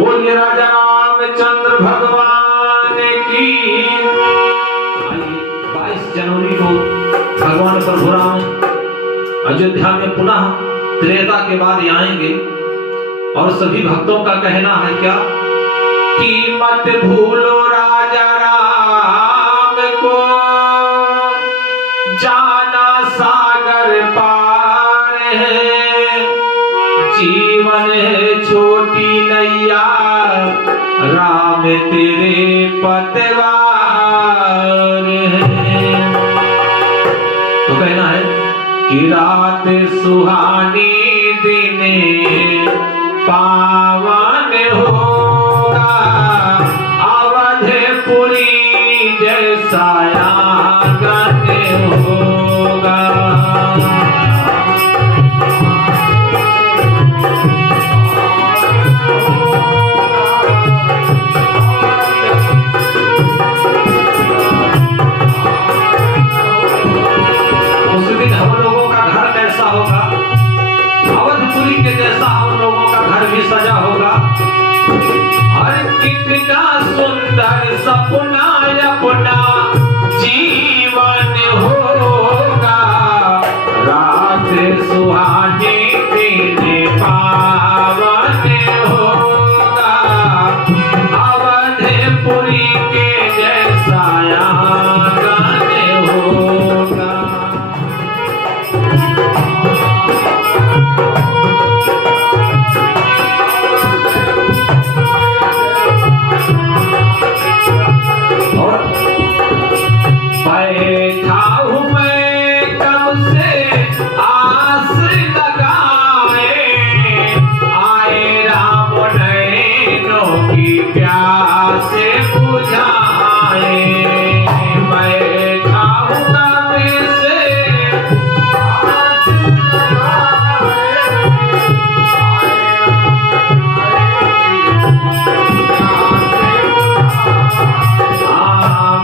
बोलिए राजा रामचंद्र भगवान की। 22 जनवरी को भगवान परशुराम अयोध्या में पुनः त्रेता के बाद आएंगे और सभी भक्तों का कहना है क्या कि मत भूलो राजा राम को, जाना सागर पार है, जीवन है छोटी नैया, राम तेरे पतवार है। तो कहना है कि रात सुहानी दिने पावन होगा, अवधपुरी जैसा आंगन होगा। उस दिन हम लोगों का घर कैसा होगा, अवधपुरी के जैसा हम लोगों का घर भी सजा होगा। और कितना सुंदर सपना अपना जीवन होगा, रात सुहानी दिन पावन होगा, अवधपुरी के जैसा आंगन होगा। बैठा हूँ मैं कब से आस लगाए, आए राम नैनों की प्यास बुझाए।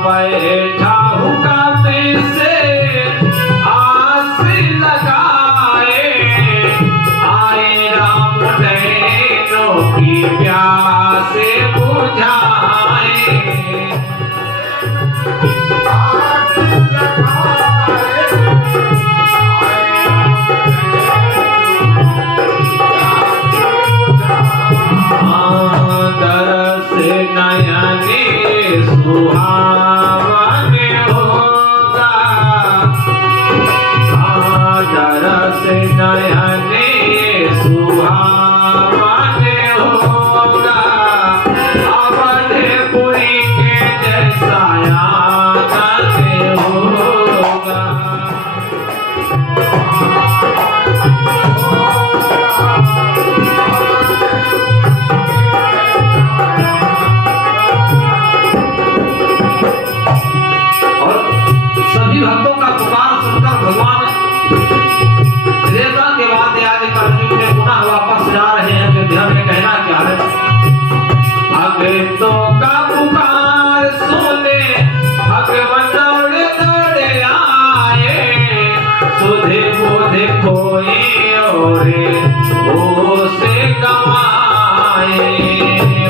बैठा हूँ कब से आस लगाए, बैठा प्यास बुझाए। दरस नयने सुहावन होगा, दरस नयने सुहावन होगा, अवधपुरी के जैसा आंगन होगा। और सभी भक्तों का पुकार सुनकर भगवान त्रेता के बाद आज कलयुग में पुनः वापस जा रहे हैं अयोध्या में। कहना क्या है, भक्तों का पुकार सुने भगवान दौड़े दौड़े आए, सुधे बोधे खोई और होश गवाए।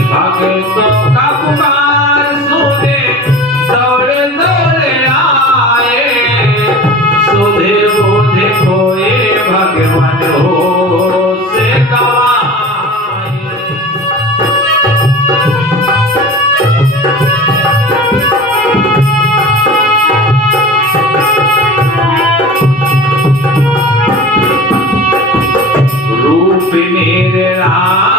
भक्तों का पुकार सुने दौड़े दौड़े आए, सुधे बोधे खोए भगवान होश गवाए। रूप मेरे राम